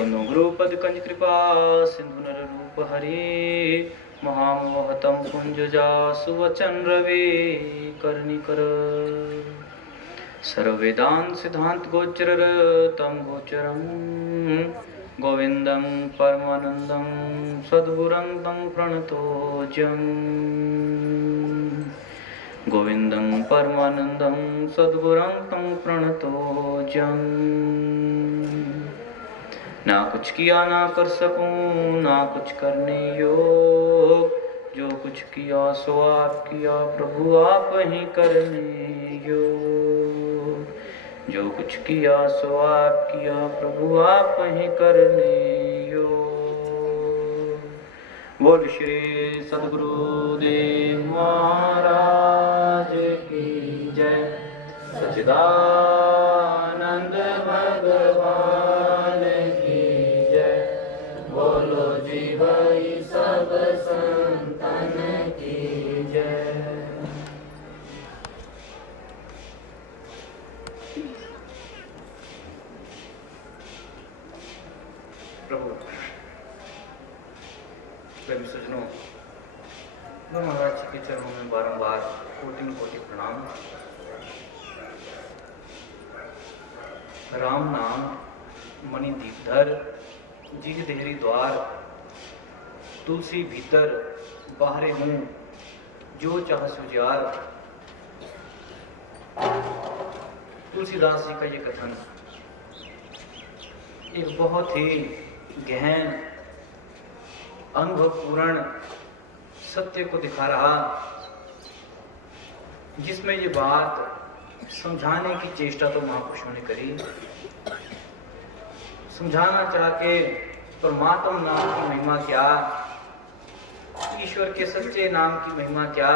अनुग्रुपद कंज कृपा सिंधु नर रूप हरि महामोहतम कुंजजा सुवचन रवि कर्णिकर सर्ववेदांत सिद्धांत गोचर तम गोचरम गोविंदं परमानंदं सद्गुरं तं प्रणतोज्यं गोविंदं परमानंदं सद्गुरं तं प्रणतोज्यं ना कुछ किया ना कर सकूं ना कुछ करने योग जो कुछ किया सो आप किया प्रभु आप ही करने योग जो कुछ किया सो आप किया प्रभु आप ही करने योग। बोल श्री सद्गुरुदेव महाराज की जय। सच्चिदानंद भगवान की जय। बोलो जी भाई सब संतन की जय। प्रभु प्रेम सज्जनों, महाराज जी के चरणों में बारंबार कोटि कोटि प्रणाम। राम नाम मणि दीपधर जिह देहरी द्वार तुलसी भीतर बाहरे हूँ जो चाह सुजाल। तुलसीदास जी का ये कथन एक बहुत ही गहन अनुभवपूर्ण सत्य को दिखा रहा, जिसमें ये बात समझाने की चेष्टा तो महापुरुषों ने करी। समझाना चाह के परमात्मा नाम की महिमा क्या, ईश्वर के सच्चे नाम की महिमा क्या।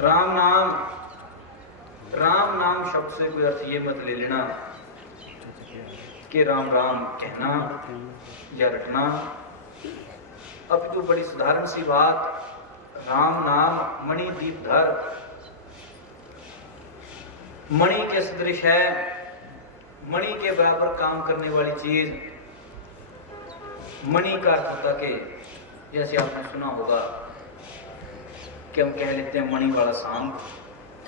राम नाम शब्द से कोई अर्थ ये मत ले लेना कि राम राम कहना या रटना। अब तो बड़ी साधारण सी बात, राम नाम मणि दीपधर, मणि के सदृश है, मणि के बराबर काम करने वाली चीज। मणि का अर्थ होता कि जैसे आपने सुना होगा कि हम कह लेते हैं मणि वाला सांप,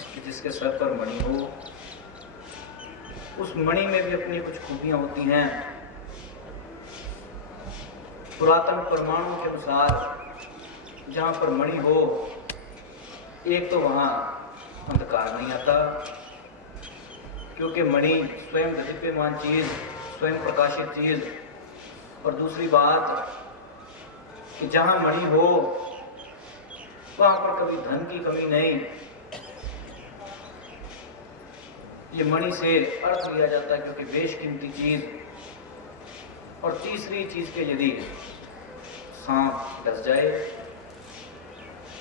कि जिसके सर पर मणि हो। उस मणि में भी अपनी कुछ खूबियां होती हैं। पुरातन प्रमाणों के अनुसार जहां पर मणि हो, एक तो वहां अंधकार नहीं आता, क्योंकि मणि स्वयं दिव्यमान चीज, स्वयं प्रकाशित चीज। और दूसरी बात कि जहां मणि हो वहां पर कभी धन की कमी नहीं। ये मणि से अर्थ लिया जाता है क्योंकि बेशकीमती चीज। और तीसरी चीज के यदि सांप डस जाए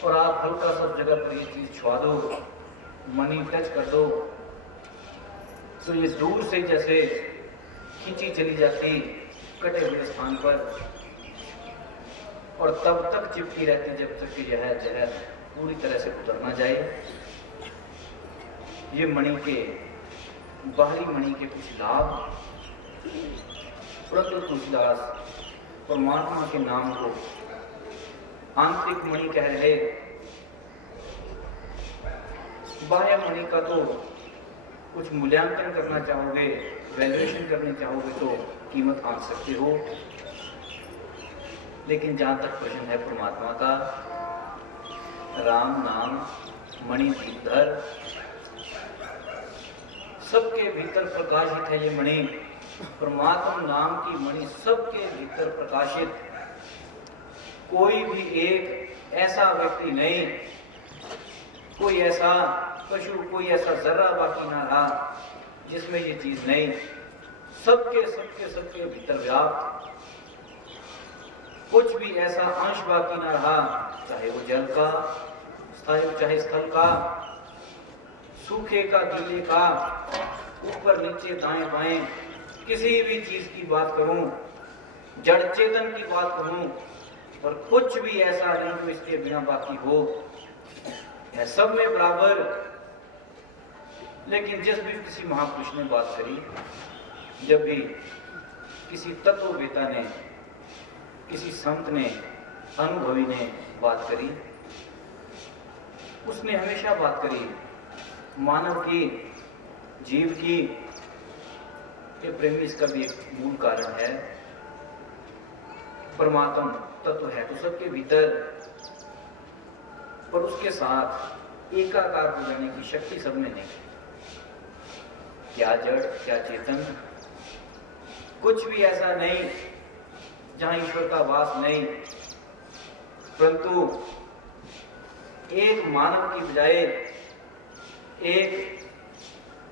और आप हल्का सा जगह पर ये चीज छुआ दो, मणि टच कर दो, तो ये दूर से जैसे खींची चली जाती कटे हुए स्थान पर, और तब तक चिपकी रहती जब तक कि यह जहर पूरी तरह से उतर ना जाए। ये मणि के बाहरी मणि के कुछ लाभ। परंतु तुलसीदास परमात्मा के नाम को आंतरिक मणि कह रहे। बाह्य मणि का तो कुछ मूल्यांकन करना चाहोगे, वैल्यूएशन करने चाहोगे तो कीमत आंक सकते हो, लेकिन जहां तक प्रश्न है परमात्मा का, राम नाम मणि दीपधर, सबके भीतर प्रकाशित है ये मणि। परमात्मा नाम की मणि सबके भीतर प्रकाशित। कोई भी एक ऐसा व्यक्ति नहीं, कोई ऐसा पशु, कोई ऐसा जर्रा बाकी ना रहा जिसमें ये चीज नहीं। सबके सबके सबके भीतर व्याप्त। कुछ भी ऐसा अंश बाकी ना रहा, चाहे वो जल का, चाहे स्थल का, सूखे का, गीले का, ऊपर नीचे दाएं बाएं, किसी भी चीज की बात करूं, जड़ चेतन की बात करूं, और कुछ भी ऐसा नहीं जो इसके बिना बाकी हो, है सब में बराबर। लेकिन जिस भी किसी महापुरुष ने बात करी जब भी किसी तत्ववेता ने, किसी संत ने, अनुभवी ने बात करी, उसने हमेशा बात करी मानव की, जीव की। ये प्रेमी इसका भी एक मूल कारण है। परमात्मा तत्व है तो सबके भीतर, पर उसके साथ एकाकार हो जाने की शक्ति सब में नहीं। क्या जड़, क्या चेतन, कुछ भी ऐसा नहीं जहां ईश्वर का वास नहीं। परंतु एक मानव की बजाय, एक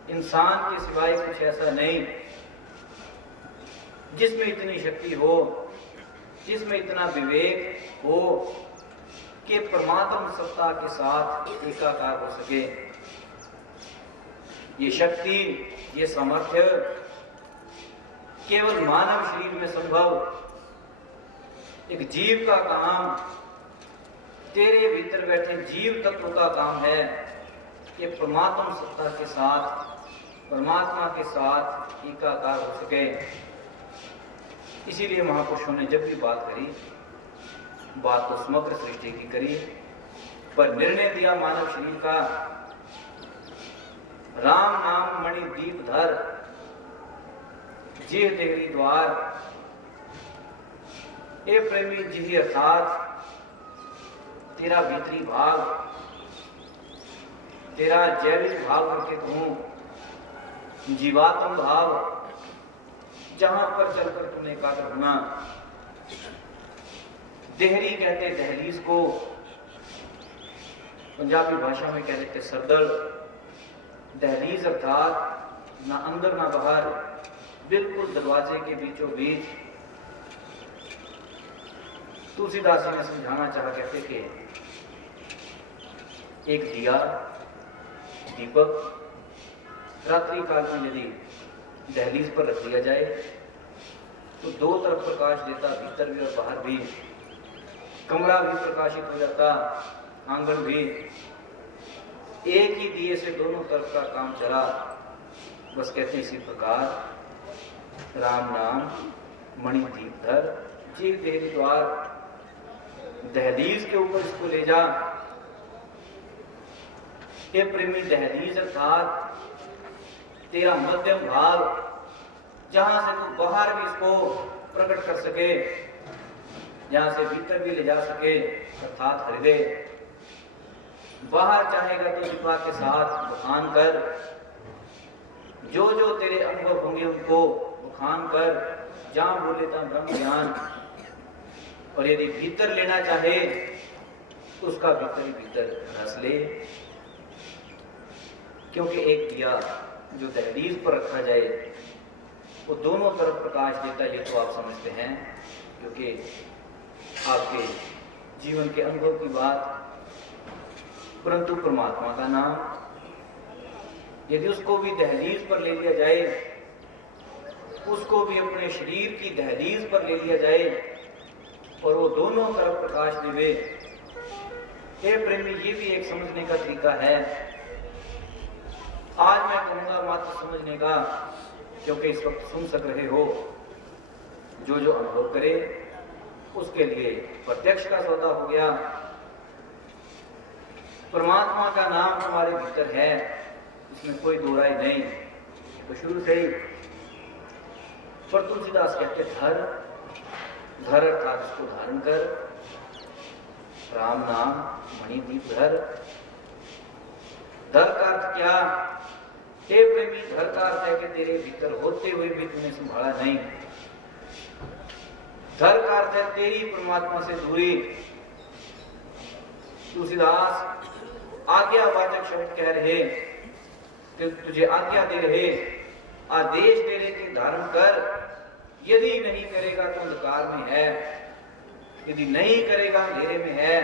इंसान के सिवाय कुछ ऐसा नहीं जिसमें इतनी शक्ति हो, जिसमें इतना विवेक हो कि परमात्मा सत्ता के साथ एकाकार हो सके। ये शक्ति, ये सामर्थ्य केवल मानव शरीर में संभव। एक जीव का काम, तेरे भीतर बैठे जीव तत्व का काम है कि परमात्मा सत्ता के साथ, परमात्मा के साथ एकाकार हो सके। इसीलिए महापुरुषों ने जब भी बात करी, बात तो समग्र सृष्टि की करी, पर निर्णय दिया मानव शरीर का। राम नाम मणि दीप धर, जीह तेरी द्वार। ए प्रेमी जी अर्थात तेरा भीतरी भाग, तेरा जैविक भाव करके कहूं, जीवात्म भाव, जहां पर चलकर तुमने एकाग्र होना। देहरी कहते दहलीज को, पंजाबी भाषा में कहते थे सरदल। दहलीज अर्थात ना अंदर ना बाहर, बिल्कुल दरवाजे के बीचों बीच। तुलसीदास जी ने समझाना चाहा, कहते कि एक दिया, दीपक रात्रि काल में यदि दहलीज पर रख दिया जाए तो दो तरफ प्रकाश देता, भीतर भी और बाहर भी। कमरा भी प्रकाशित हो जाता, आंगन भी। एक ही दिए से दोनों तरफ का काम चला। बस कहते इसी प्रकार राम नाम मणि दीप धर, जीव तेरी द्वार। दहलीज के ऊपर इसको ले जा। ये प्रेमी दहलीज अर्थात तेरा मध्यम भाव, जहां से तू बाहर भी इसको प्रकट कर सके, जहां से भीतर भी ले जा सके, अर्थात हृदय। बाहर चाहेगा तो जिह्वा के साथ बखान कर, जो जो तेरे अनुभव होंगे उनको बखान कर, जहां बोले तहां ब्रह्म ज्ञान। और यदि भीतर लेना चाहे तो उसका भीतर ही भीतर रस ले। क्योंकि एक दिया जो दहलीज पर रखा जाए वो दोनों तरफ प्रकाश देता है, ये तो आप समझते हैं, क्योंकि आपके जीवन के अनुभव की बात। परंतु परमात्मा का नाम यदि उसको भी दहलीज पर ले लिया जाए, उसको भी अपने शरीर की दहलीज पर ले लिया जाए और वो दोनों तरफ प्रकाश देवे। हे प्रेमी, ये भी एक समझने का तरीका है। आज मैं कहूंगा मात्र समझने का, क्योंकि इस वक्त सुन सक रहे हो। जो जो अनुभव करे उसके लिए प्रत्यक्ष का सौदा हो गया। परमात्मा का नाम हमारे भीतर है, इसमें कोई दो राय नहीं, तो शुरू से ही। पर तुलसीदास कहते धर, धर अर्थात इसको धारण कर। राम नाम मणि दीप धर। धर का अर्थ क्या? हे प्रेमी, धर का अर्थ है कि तेरे भीतर होते हुए भी तूने संभाला नहीं। धर का अर्थ है तेरी परमात्मा से दूरी। तुलसीदास आज्ञावाचक शब्द कह रहे, कि तुझे आज्ञा दे रहे, आदेश दे रहे कि धारण कर। यदि नहीं करेगा तो अंधकार में है, यदि नहीं करेगा अंधेरे में है।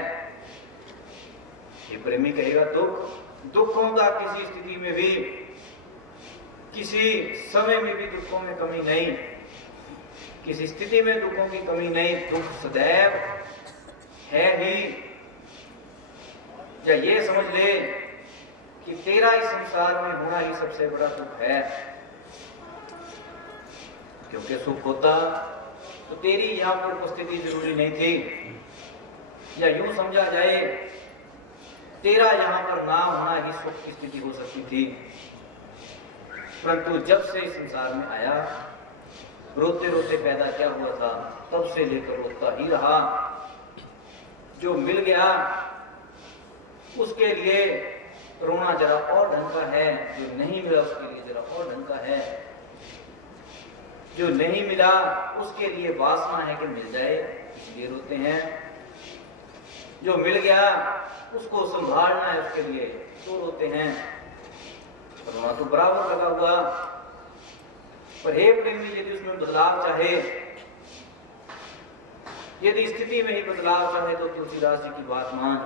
ये प्रेमी कहेगा दुखों का किसी स्थिति में भी, किसी समय में भी दुखों में कमी नहीं, किसी स्थिति में दुखों की कमी नहीं। दुख सदैव है ही। या ये समझ ले कि तेरा इस संसार में होना ही सबसे बड़ा दुख है। क्योंकि सुख होता तो तेरी यहाँ पर उपस्थिति जरूरी नहीं थी, या यूं समझा जाए तेरा यहाँ पर ना होना ही सुख की स्थिति हो सकती थी। परंतु जब से इस संसार में आया, रोते रोते पैदा क्या हुआ था, तब से लेकर रोता ही रहा। जो मिल गया उसके लिए रोना जरा और ढंग का है, जो नहीं मिला उसके लिए जरा और ढंग का है। जो नहीं मिला उसके लिए वासना है कि मिल जाए, इसलिए रोते हैं। जो मिल गया उसको संभालना है, उसके लिए तो रोते हैं। रोना तो बराबर लगा हुआ। पर हे प्रेमी, यदि उसमें बदलाव चाहे, यदि स्थिति में ही बदलाव चाहे, तो तुलसीदास जी की बात मान।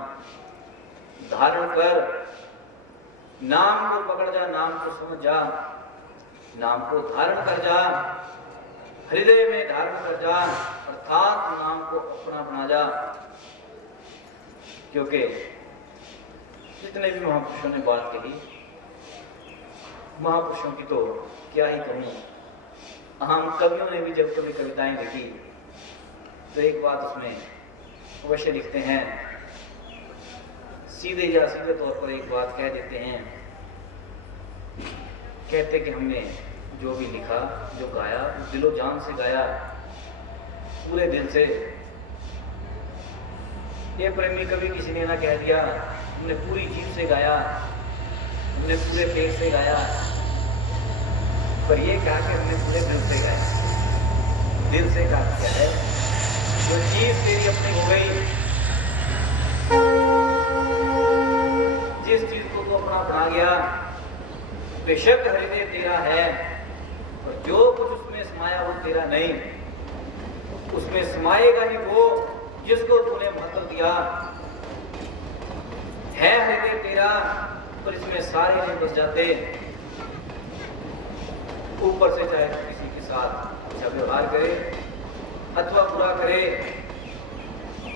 धारण कर नाम को, पकड़ जा नाम को, समझ जा नाम को, धारण कर जा, हृदय में धारण कर जा, अर्थात नाम को अपना बना जा। क्योंकि जितने भी महापुरुषों ने बात कही, महापुरुषों की तो क्या ही कहूं। हम कवियों ने भी जब कभी कविताएं लिखी तो एक बात उसमें अवश्य लिखते हैं, सीधे या सीधे तौर पर एक बात कह देते हैं। कहते कि हमने जो भी लिखा, जो गाया, दिलो जान से गाया, पूरे दिल से। ये प्रेमी कभी किसी ने ना कह दिया हमने पूरी जीभ से गाया, हमने पूरे पेट से गाया, पर ये कहा कि हमने पूरे दिल से गाया। दिल से कहा क्या है, जो चीज तेरी अपनी हो गई, जिस चीज को तो अपना बना गया, बेशक हृदय तेरा है, और जो कुछ उसमें समाया वो तेरा नहीं। उसमें समाएगा ही वो जिसको तूने महत्व दिया। है हृदय तेरा, पर इसमें सारे नहीं बस जाते। ऊपर से चाहे किसी के साथ अच्छा व्यवहार करे अथवा बुरा करे,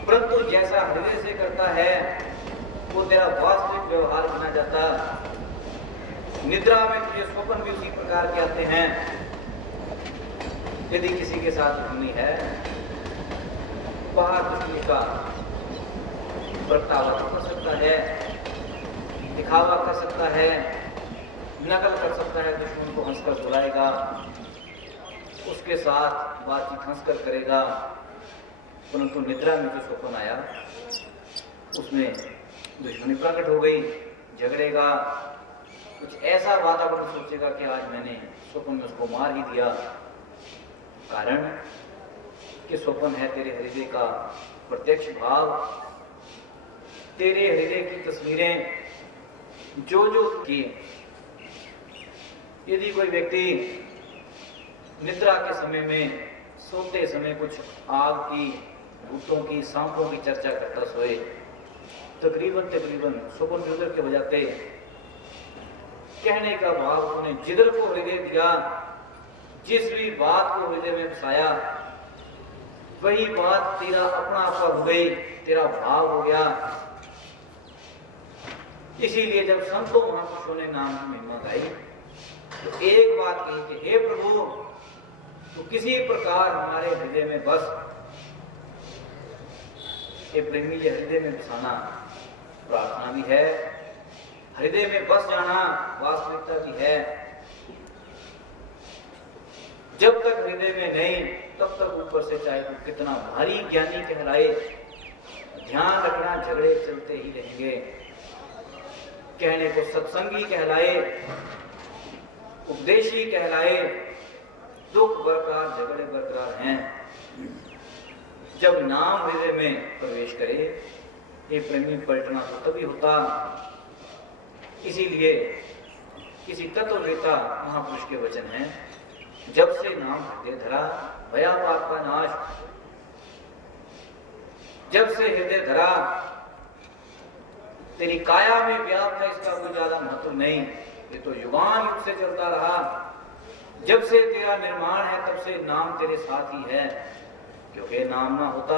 परंतु जैसा हृदय से करता है वो तेरा वास्तविक व्यवहार बना जाता। निद्रा में तुझे स्वप्न भी उसी प्रकार के आते हैं। यदि किसी के साथ दुश्मनी है, बाहर दुश्मनी का बर्तावा कर सकता है, दिखावा कर सकता है, नकल कर सकता है, दुश्मन को हंसकर बुलाएगा, उसके साथ बातचीत हंसकर करेगा। परंतु निद्रा में जो स्वप्न आया उसमें दुश्मनी प्रकट हो गई, झगड़ेगा, कुछ ऐसा वातावरण सोचेगा कि आज मैंने स्वप्न में उसको मार ही दिया। कारण कि स्वप्न है तेरे हृदय का प्रत्यक्ष भाव, तेरे हृदय की तस्वीरें जो जो की। यदि कोई व्यक्ति निद्रा के समय में, सोते समय कुछ आग की, भूतों की, सांपों की चर्चा करता सोए, तकरीबन स्वप्न में उधर के बजाते। कहने का भाव उन्होंने जिधर को हृदय दिया, जिस भी बात को हृदय में बसाया, वही बात तेरा अपना आपा हो गई, तेरा भाव हो गया। इसीलिए जब संतों महापुरुषों ने नाम की महिमा गाई तो एक बात कही कि हे प्रभु, तो किसी प्रकार हमारे हृदय में बस। ये प्रेमी, ये हृदय में बसाना प्रार्थना भी है, हृदय में बस जाना वास्तविकता भी है। जब तक हृदय में नहीं, तब तक ऊपर से चाहे तो कितना भारी ज्ञानी कहलाए, ध्यान रखना झगड़े चलते ही रहेंगे। कहने को सत्संगी कहलाए, उपदेशी कहलाए, दुख बरकरार, झगड़े बरकरार हैं। जब नाम हृदय में प्रवेश करे, ये प्रेमी पलटना तो तभी होता। इसीलिए किसी तत्ववेता महापुरुष के वचन हैं, जब से नाम हृदय धरा भया पाप का नाश। जब से हृदय धरा, तेरी काया में व्याप्त है, इसका कोई ज्यादा महत्व नहीं, ये तो युगान युग से चलता रहा। जब से तेरा निर्माण है तब से नाम तेरे साथ ही है, क्योंकि नाम ना होता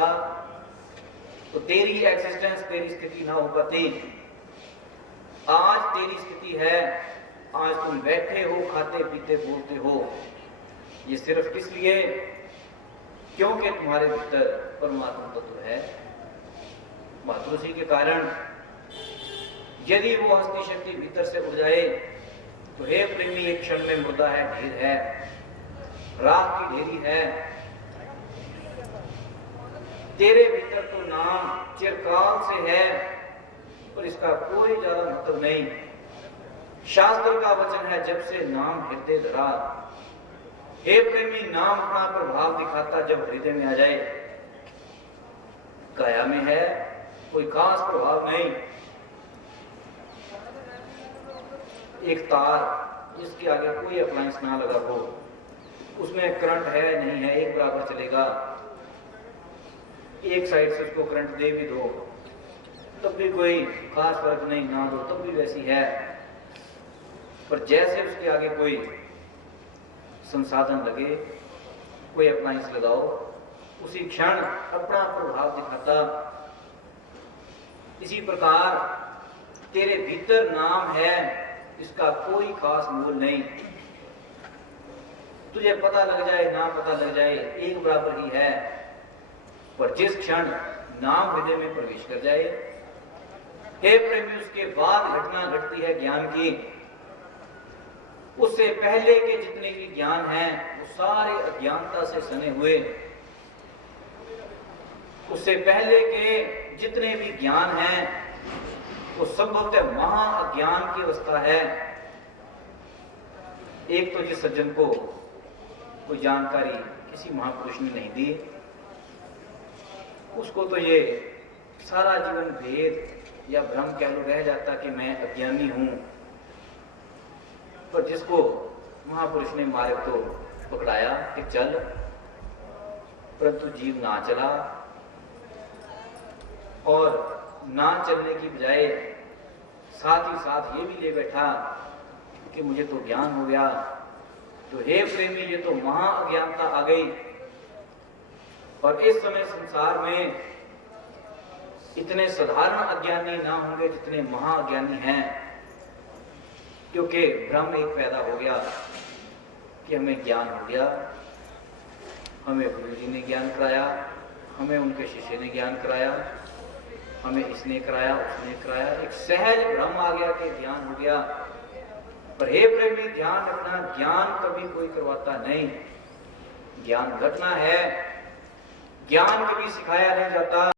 तो तेरी एक्सिस्टेंस, तेरी स्थिति ना हो पाती। आज तेरी स्थिति है, आज तुम बैठे हो, खाते पीते बोलते हो, ये सिर्फ इसलिए क्योंकि तुम्हारे भीतर परमात्मा तत्व है। मात्र उसी के कारण यदि वो हस्ती शक्ति भीतर से उड़ जाए तो हे प्रेमी, एक क्षण में मुर्दा है, ढेर है, राख की ढेरी है। तेरे भीतर तो नाम चिरकाल से है और इसका कोई ज्यादा मतलब नहीं। शास्त्र का वचन है, जब से नाम हृदय धरा। हे प्रेमी, नाम अपना प्रभाव दिखाता जब हृदय में आ जाए। काया में है, कोई खास प्रभाव नहीं। एक तार जिसके आगे कोई अप्लायंस ना लगा हो, उसमें करंट है नहीं है एक बराबर चलेगा। एक साइड से उसको करंट दे भी दो तब भी कोई खास फर्क नहीं, ना दो तब भी वैसी है। पर जैसे उसके आगे कोई संसाधन लगे, कोई अप्लायंस लगाओ, उसी क्षण अपना प्रभाव दिखाता। इसी प्रकार तेरे भीतर नाम है, इसका कोई खास मूल नहीं। तुझे पता लग जाए ना पता लग जाए एक बराबर ही है। पर जिस क्षण नाम हृदय में प्रवेश कर जाए, हे प्रेमी, उसके बाद घटना घटती है ज्ञान की। उससे पहले के जितने भी ज्ञान हैं वो सारे अज्ञानता से सने हुए। उससे पहले के जितने भी ज्ञान हैं वो संभवतः महा अज्ञान की अवस्था है। एक तो जिस सज्जन को कोई जानकारी किसी महापुरुष ने नहीं दी, उसको तो ये सारा जीवन भेद या भ्रम कह लो रह जाता कि मैं अज्ञानी हूं। पर जिसको महापुरुष ने मार्ग तो पकड़ाया कि चल, परंतु जीव ना चला और ना चलने की बजाय साथ ही साथ ये भी ले बैठा कि मुझे तो ज्ञान हो गया। तो हे प्रेमी, ये तो महा अज्ञानता आ गई। और इस समय संसार में इतने साधारण अज्ञानी ना होंगे जितने महाअज्ञानी हैं, क्योंकि भ्रम एक पैदा हो गया कि हमें ज्ञान हो गया, हमें गुरु जी ने ज्ञान कराया, हमें उनके शिष्य ने ज्ञान कराया, हमें इसने कराया उसने कराया। एक सहज भ्रम आ गया कि ज्ञान हो गया। पर हे प्रेमी, ध्यान रखना, ज्ञान कभी कोई करवाता नहीं। ज्ञान घटना है, ज्ञान कभी सिखाया नहीं जाता।